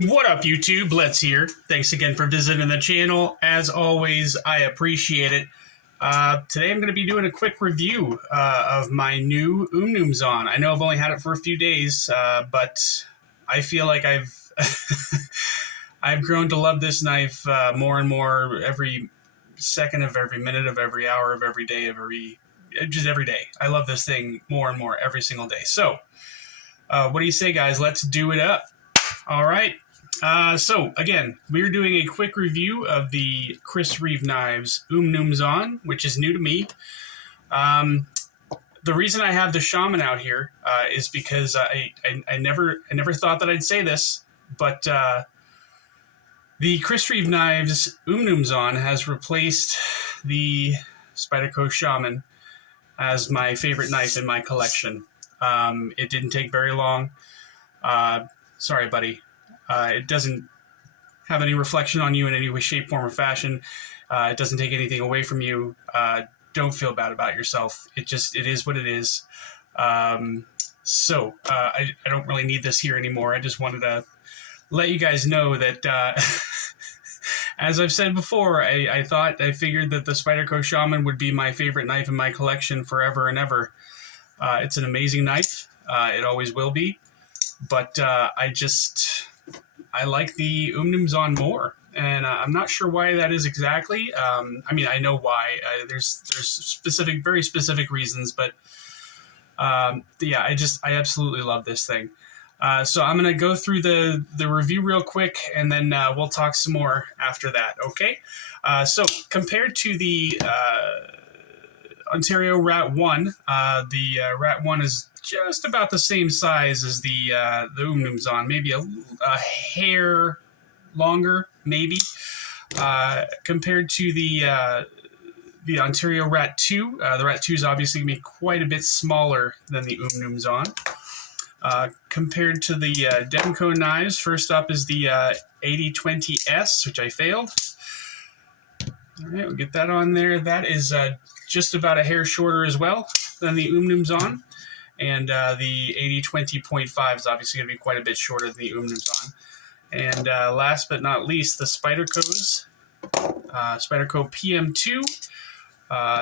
What up, YouTube? Let's here. Thanks again for visiting the channel. As always, I appreciate it. Today I'm going to be doing a quick review of my new Umnumzaan. I know I've only had it for a few days, but I feel like I've I've grown to love this knife more and more every second of every minute of every hour of every day of just every day. I love this thing more and more every single day. So, what do you say, guys? Let's do it up. All right. So, again, we're doing a quick review of the Chris Reeve Knives Umnumzaan, which is new to me. The reason I have the Shaman out here is because I never thought that I'd say this, but the Chris Reeve Knives Umnumzaan has replaced the Spyderco Shaman as my favorite knife in my collection. It didn't take very long. Sorry, buddy. It doesn't have any reflection on you in any way, shape, form, or fashion. It doesn't take anything away from you. Don't feel bad about yourself. It is what it is. So I don't really need this here anymore. I just wanted to let you guys know that, as I've said before, I figured that the Spyderco Shaman would be my favorite knife in my collection forever and ever. It's an amazing knife. It always will be. But I like the Umnumzaan more, and I'm not sure why that is exactly. I mean, I know why. There's very specific reasons, but yeah, I absolutely love this thing. So I'm gonna go through the review real quick, and then we'll talk some more after that. Okay. So compared to the Ontario Rat 1, the Rat 1 is just about the same size as the Umnumzaan, maybe a hair longer, maybe. Compared to the Ontario Rat 2, the Rat 2 is obviously going to be quite a bit smaller than the Umnumzaan. Compared to the Demko knives, first up is the 8020S, which I failed. All right, we'll get that on there. That is just about a hair shorter as well than the Umnumzaan. And the 8020.5 is obviously going to be quite a bit shorter than the Umnumzaan. And last but not least, the Spyderco PM2.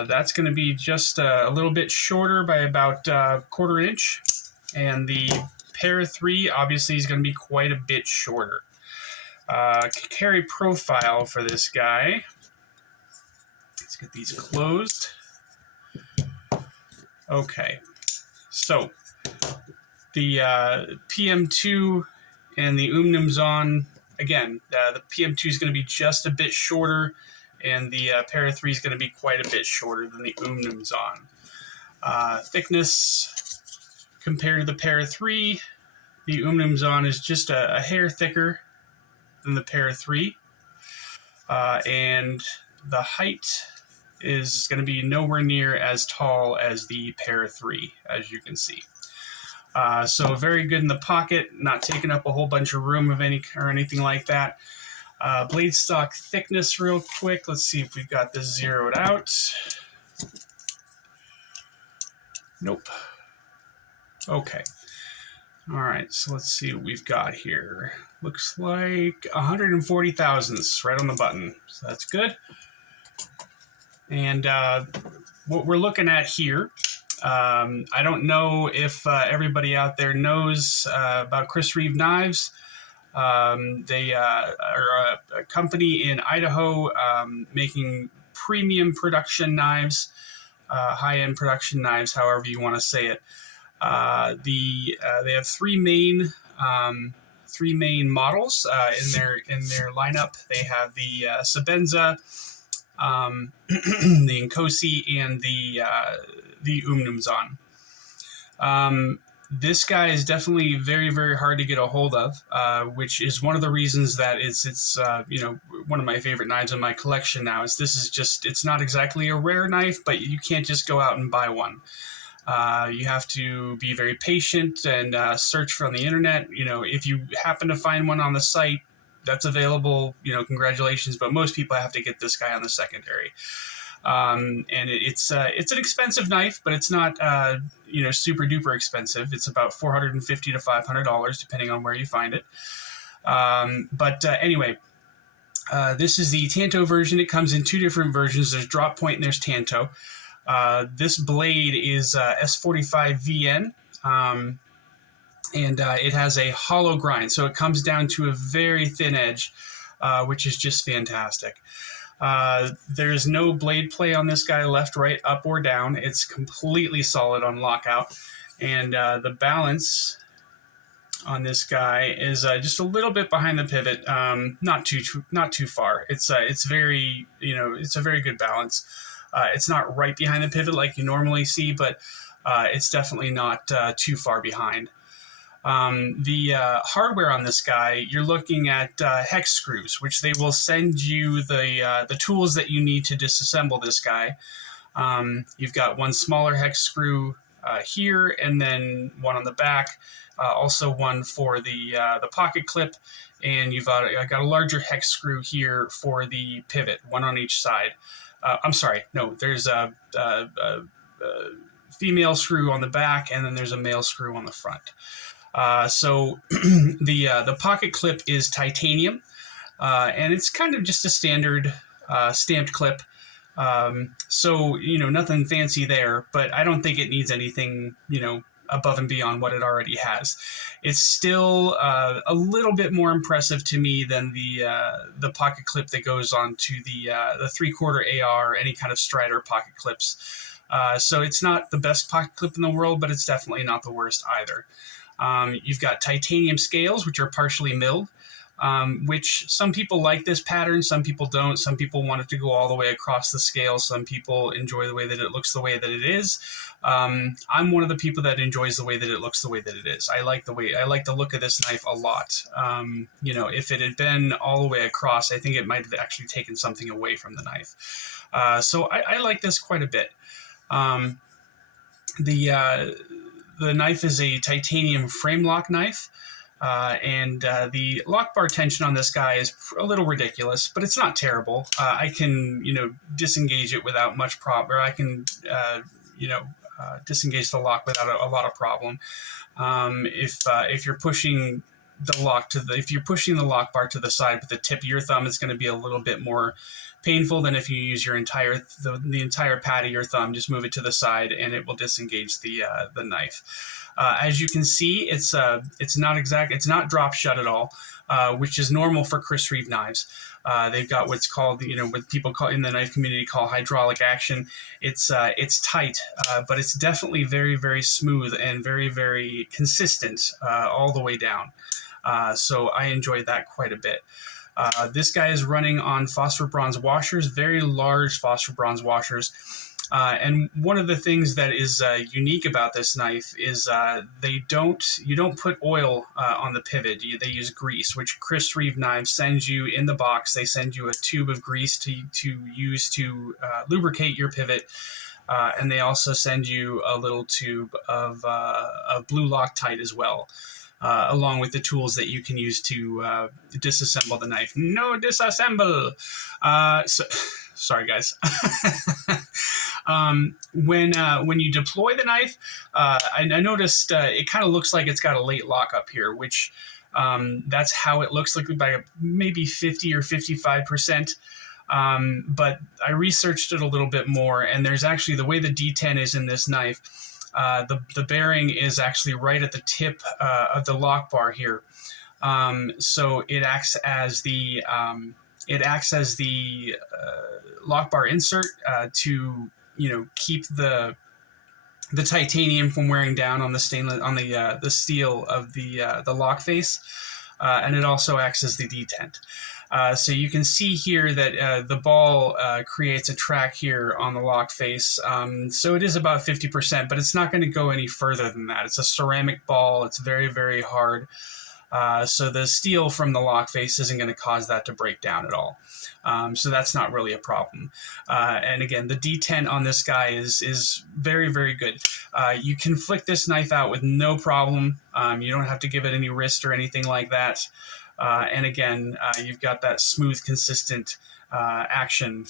That's going to be just a little bit shorter by about a quarter inch. And the Pair 3 obviously is going to be quite a bit shorter. Carry profile for this guy. Let's get these closed. Okay. So, the PM2 and the Umnumzaan, again, the PM2 is going to be just a bit shorter, and the Pair 3 is going to be quite a bit shorter than the Umnumzaan. Thickness, compared to the Pair 3, the Umnumzaan is just a hair thicker than the Pair 3, and the height is going to be nowhere near as tall as the Pair 3, as you can see. So very good in the pocket, not taking up a whole bunch of room of anything like that. Blade stock thickness real quick. Let's see if we've got this zeroed out. Nope. Okay. All right, so let's see what we've got here. Looks like 140 thousandths right on the button, so that's good. And what we're looking at here, I don't know if everybody out there knows about Chris Reeve Knives. They are a company in Idaho making premium production knives, high-end production knives, however you want to say it. They have three main models in their lineup. They have the Sabenza, the Nkosi, and the Umnumzaan. This guy is definitely very, very hard to get a hold of, which is one of the reasons that it's one of my favorite knives in my collection now. It's not exactly a rare knife, but you can't just go out and buy one. You have to be very patient and search for on the internet. If you happen to find one on the site that's available, congratulations. But most people have to get this guy on the secondary. And it's an expensive knife, but it's not super duper expensive. It's about $450 to $500 depending on where you find it. Anyway, this is the Tanto version. It comes in 2 different versions. There's drop point and there's Tanto. This blade is S45VN, and it has a hollow grind, so it comes down to a very thin edge, which is just fantastic. There's no blade play on this guy, left, right, up, or down. It's completely solid on lockout, and the balance on this guy is just a little bit behind the pivot, not too far. It's very, it's a very good balance. It's not right behind the pivot like you normally see, but it's definitely not too far behind. The hardware on this guy, you're looking at hex screws, which they will send you the tools that you need to disassemble this guy. You've got one smaller hex screw here, and then one on the back. Also one for the pocket clip, and I got a larger hex screw here for the pivot, one on each side. I'm sorry, no, there's a female screw on the back, and then there's a male screw on the front. So the pocket clip is titanium, and it's kind of just a standard stamped clip. So, nothing fancy there, but I don't think it needs anything, above and beyond what it already has. It's still a little bit more impressive to me than the pocket clip that goes onto the 3/4 AR, any kind of Strider pocket clips. So it's not the best pocket clip in the world, but it's definitely not the worst either. You've got titanium scales, which are partially milled, which some people like this pattern, some people don't. Some people want it to go all the way across the scale. Some people enjoy the way that it looks the way that it is. I'm one of the people that enjoys the way that it looks the way that it is. I like the look of this knife a lot. If it had been all the way across, I think it might have actually taken something away from the knife. So I like this quite a bit. The knife is a titanium frame lock knife, and the lock bar tension on this guy is a little ridiculous, but it's not terrible. I can, disengage it without much problem, or I can, disengage the lock without a lot of problem. If you're pushing the lock if you're pushing the lock bar to the side with the tip of your thumb, it's going to be a little bit more painful than if you use your entire pad of your thumb. Just move it to the side and it will disengage the knife. As you can see, it's not drop shut at all, which is normal for Chris Reeve knives. They've got what's called, what people call in the knife community call hydraulic action. It's tight, but it's definitely very, very smooth and very, very consistent all the way down. So I enjoyed that quite a bit. This guy is running on phosphor bronze washers, very large phosphor bronze washers. And one of the things that is unique about this knife is you don't put oil on the pivot. They use grease, which Chris Reeve knives sends you in the box. They send you a tube of grease to use to lubricate your pivot. And they also send you a little tube of blue Loctite as well. Along with the tools that you can use to disassemble the knife. No disassemble! Sorry, guys. When you deploy the knife, I noticed it kind of looks like it's got a late lock up here, which that's how it looks like by maybe 50 or 55%. But I researched it a little bit more, and there's actually, the way the D10 is in this knife, the bearing is actually right at the tip of the lock bar here. So it acts as the lock bar insert to keep the titanium from wearing down on the steel of the lock face, and it also acts as the detent. So you can see here that the ball creates a track here on the lock face. So it is about 50%, but it's not going to go any further than that. It's a ceramic ball. It's very, very hard. So the steel from the lock face isn't going to cause that to break down at all. So that's not really a problem. And again, the detent on this guy is very, very good. You can flick this knife out with no problem. You don't have to give it any wrist or anything like that. And again, you've got that smooth, consistent action.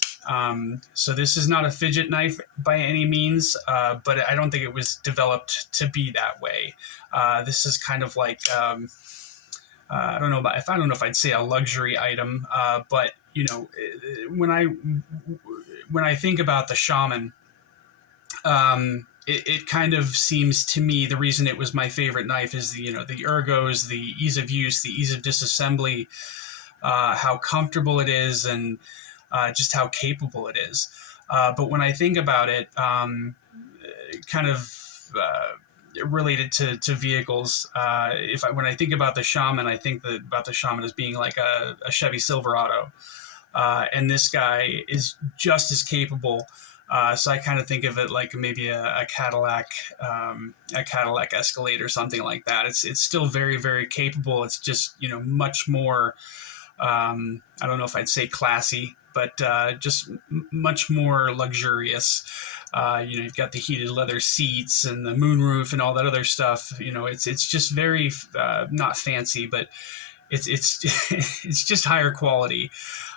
So this is not a fidget knife by any means, but I don't think it was developed to be that way. This is kind of like I don't know if I'd say a luxury item, but you know, when I think about the Shaman, it kind of seems to me the reason it was my favorite knife is the, you know, the ergos, the ease of use, the ease of disassembly, how comfortable it is, and just how capable it is. But when I think about it, kind of related to vehicles, when I think about the Shaman, I think about the Shaman as being like a Chevy Silverado, and this guy is just as capable. So I kind of think of it like maybe a Cadillac Escalade or something like that. It's still very, very capable. It's just, you know, much more. I don't know if I'd say classy, but just much more luxurious. You know, you've got the heated leather seats and the moonroof and all that other stuff. You know, it's just very not fancy, but it's it's just higher quality.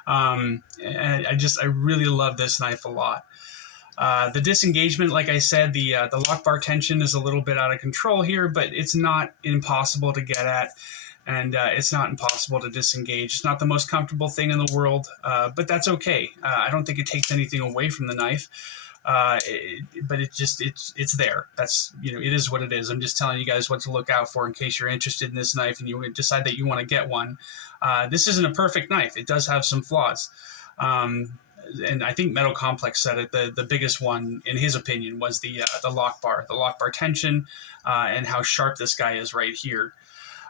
And I really love this knife a lot. The disengagement, like I said, the lock bar tension is a little bit out of control here, but it's not impossible to get at, and it's not impossible to disengage. It's not the most comfortable thing in the world, but that's okay. I don't think it takes anything away from the knife, but it's there. That's, you know, it is what it is. I'm just telling you guys what to look out for in case you're interested in this knife and you decide that you want to get one. This isn't a perfect knife. It does have some flaws. And I think Metal Complex said it. The biggest one, in his opinion, was the lock bar tension, and how sharp this guy is right here.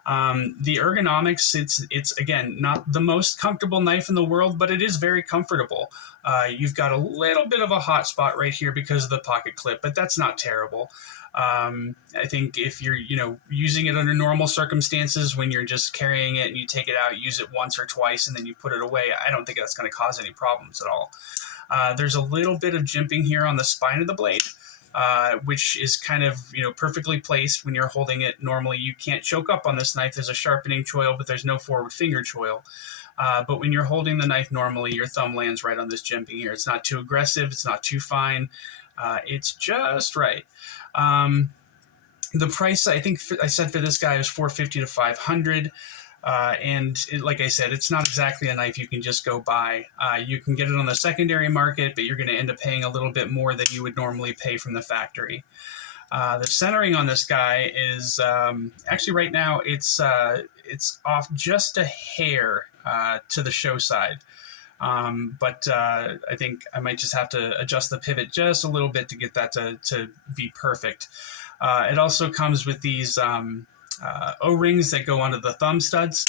The ergonomics, it's again not the most comfortable knife in the world, but it is very comfortable. You've got a little bit of a hot spot right here because of the pocket clip, but that's not terrible. I think if you're, you know, using it under normal circumstances, when you're just carrying it and you take it out, use it once or twice, and then you put it away, I don't think that's going to cause any problems at all. There's a little bit of jimping here on the spine of the blade, which is kind of, you know, perfectly placed when you're holding it. Normally, you can't choke up on this knife. There's a sharpening choil, but there's no forward finger choil. But when you're holding the knife normally, your thumb lands right on this jimping here. It's not too aggressive. It's not too fine. It's just right. The price, I think I said for this guy is $450 to $500. Like I said, it's not exactly a knife you can just go buy. You can get it on the secondary market, but you're going to end up paying a little bit more than you would normally pay from the factory. The centering on this guy is actually right now it's off just a hair to the show side. But I think I might just have to adjust the pivot just a little bit to get that to be perfect. It also comes with these O-rings that go onto the thumb studs,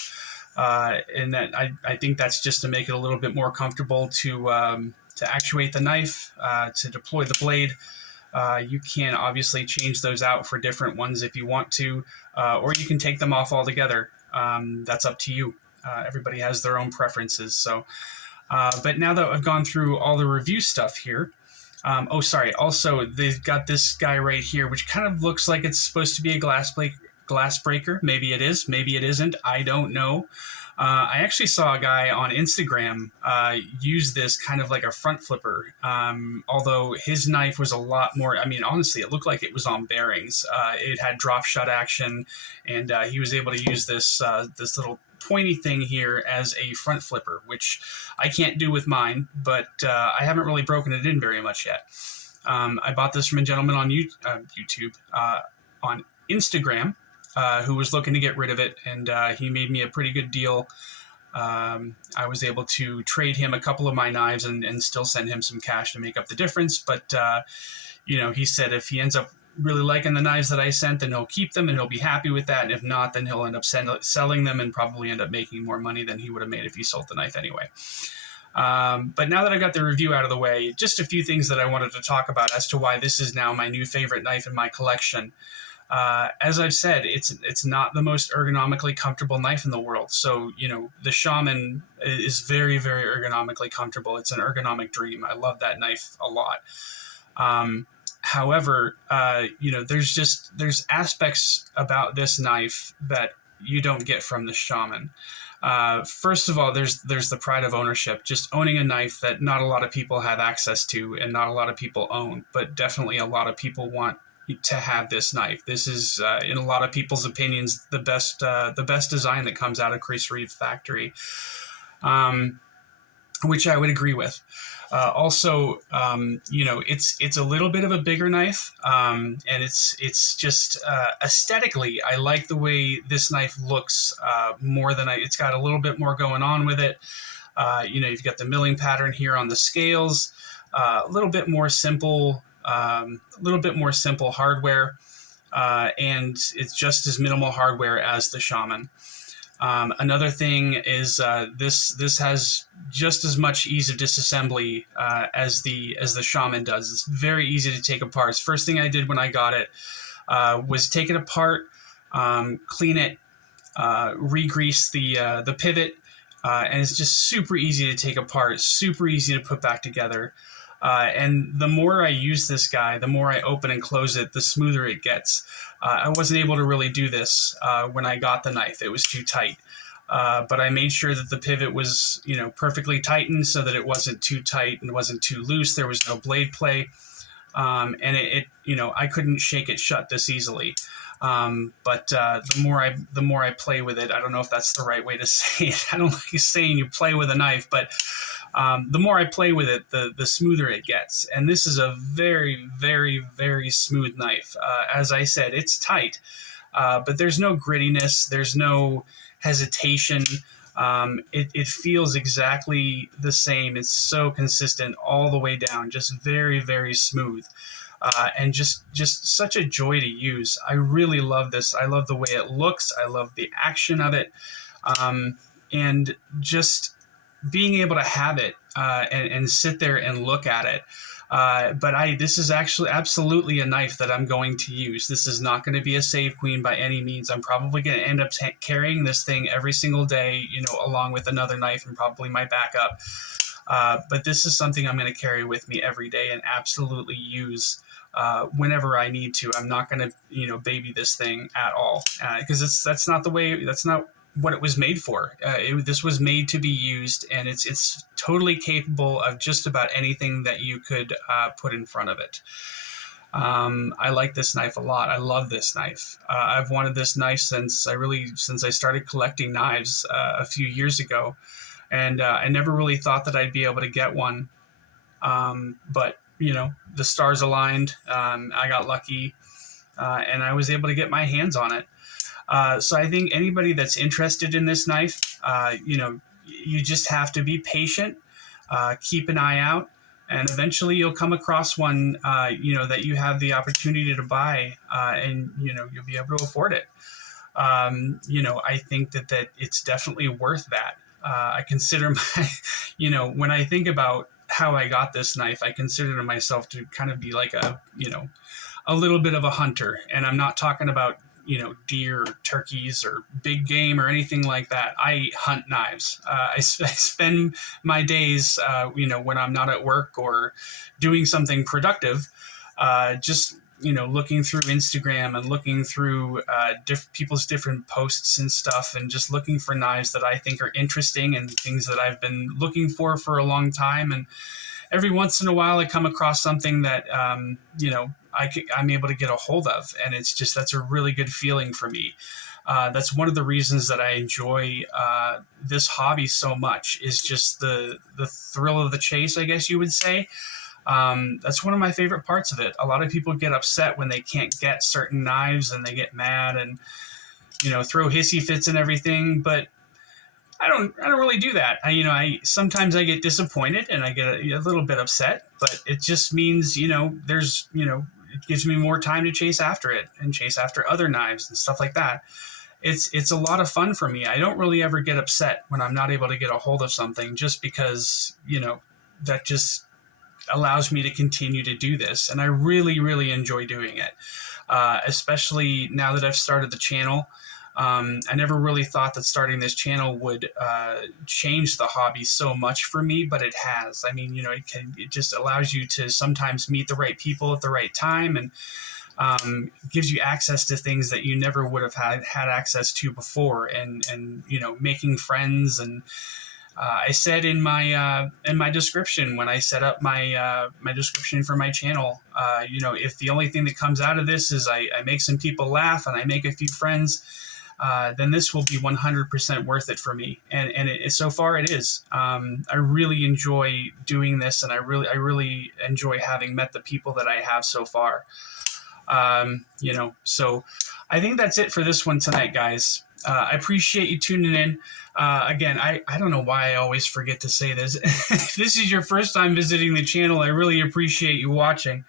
and that I think that's just to make it a little bit more comfortable to actuate the knife, to deploy the blade. You can obviously change those out for different ones if you want to, or you can take them off altogether. That's up to you. Everybody has their own preferences. So, but now that I've gone through all the review stuff here, also, they've got this guy right here, which kind of looks like it's supposed to be a glass breaker. Maybe it is. Maybe it isn't. I don't know. I actually saw a guy on Instagram use this kind of like a front flipper, although his knife was a lot more, I mean, honestly, it looked like it was on bearings. It had drop shot action, and he was able to use this little pointy thing here as a front flipper, which I can't do with mine, but I haven't really broken it in very much yet. I bought this from a gentleman on on Instagram, who was looking to get rid of it, and he made me a pretty good deal. I was able to trade him a couple of my knives and still send him some cash to make up the difference, but you know, he said if he ends up really liking the knives that I sent, then he'll keep them and he'll be happy with that, and if not, then he'll end up selling them and probably end up making more money than he would have made if he sold the knife anyway. But now that I've got the review out of the way, just a few things that I wanted to talk about as to why this is now my new favorite knife in my collection. As I've said, it's not the most ergonomically comfortable knife in the world. So, you know, the Shaman is very, very ergonomically comfortable. It's an ergonomic dream. I love that knife a lot. However, you know, there's aspects about this knife that you don't get from the Shaman. First of all, there's the pride of ownership, just owning a knife that not a lot of people have access to and not a lot of people own, but definitely a lot of people want to have this knife. This is, in a lot of people's opinions, the best design that comes out of Chris Reeve factory, which I would agree with. Also, it's a little bit of a bigger knife, and it's just aesthetically, I like the way this knife looks more than it's got a little bit more going on with it. You've got the milling pattern here on the scales, a little bit more simple hardware, and it's just as minimal hardware as the Shaman. Another thing is this has just as much ease of disassembly as the Shaman does. It's very easy to take apart. First thing I did when I got it was take it apart, clean it, re-grease the pivot, and it's just super easy to take apart, super easy to put back together. And the more I use this guy, the more I open and close it, the smoother it gets. I wasn't able to really do this when I got the knife. It was too tight. But I made sure that the pivot was, perfectly tightened so that it wasn't too tight and wasn't too loose. There was no blade play. And I couldn't shake it shut this easily. But the more I play with it, I don't know if that's the right way to say it. I don't like saying you play with a knife, but the more I play with it, the smoother it gets. And this is a very, very, very smooth knife. As I said, it's tight, but there's no grittiness. There's no hesitation. It feels exactly the same. It's so consistent all the way down, just very, very smooth. And just such a joy to use. I really love this. I love the way it looks. I love the action of it. And just being able to have it and sit there and look at it. But this is actually absolutely a knife that I'm going to use. This is not going to be a save queen by any means. I'm probably going to end up carrying this thing every single day, along with another knife and probably my backup. But this is something I'm going to carry with me every day and absolutely use whenever I need to. I'm not going to, baby this thing at all, because that's not what it was made for. This was made to be used, and it's totally capable of just about anything that you could put in front of it. I like this knife a lot. I love this knife. I've wanted this knife since I started collecting knives a few years ago, and I never really thought that I'd be able to get one. But the stars aligned. I got lucky, and I was able to get my hands on it. So I think anybody that's interested in this knife, you just have to be patient, keep an eye out, and eventually you'll come across one, that you have the opportunity to buy, and, you'll be able to afford it. I think that it's definitely worth that. I consider when I think about how I got this knife, I consider myself to kind of be like a little bit of a hunter, and I'm not talking about deer, or turkeys, or big game, or anything like that. I hunt knives. I spend my days, when I'm not at work or doing something productive, just looking through Instagram and looking through people's different posts and stuff, and just looking for knives that I think are interesting and things that I've been looking for a long time. And every once in a while, I come across something that I'm able to get a hold of, and that's a really good feeling for me. That's one of the reasons that I enjoy this hobby so much, is just the thrill of the chase, I guess you would say. That's one of my favorite parts of it. A lot of people get upset when they can't get certain knives, and they get mad and throw hissy fits and everything, but I don't really do that. Sometimes I get disappointed and I get a little bit upset, but it just means, it gives me more time to chase after it and chase after other knives and stuff like that. It's a lot of fun for me. I don't really ever get upset when I'm not able to get a hold of something, just because, that just allows me to continue to do this. And I really, really enjoy doing it, especially now that I've started the channel. I never really thought that starting this channel would change the hobby so much for me, but it has. It just allows you to sometimes meet the right people at the right time, and gives you access to things that you never would have had access to before, and making friends and I said in my description when I set up my description for my channel, if the only thing that comes out of this is I make some people laugh and I make a few friends, then this will be 100% worth it for me. And so far it is. I really enjoy doing this, and I really enjoy having met the people that I have so far. So I think that's it for this one tonight, guys. I appreciate you tuning in. Again, I don't know why I always forget to say this. If this is your first time visiting the channel, I really appreciate you watching.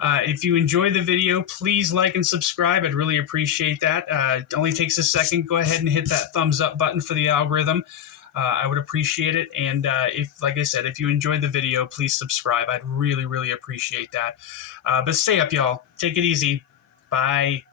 If you enjoy the video, please like and subscribe. I'd really appreciate that. It only takes a second. Go ahead and hit that thumbs up button for the algorithm. I would appreciate it. And like I said, if you enjoyed the video, please subscribe. I'd really, really appreciate that. But stay up, y'all. Take it easy. Bye.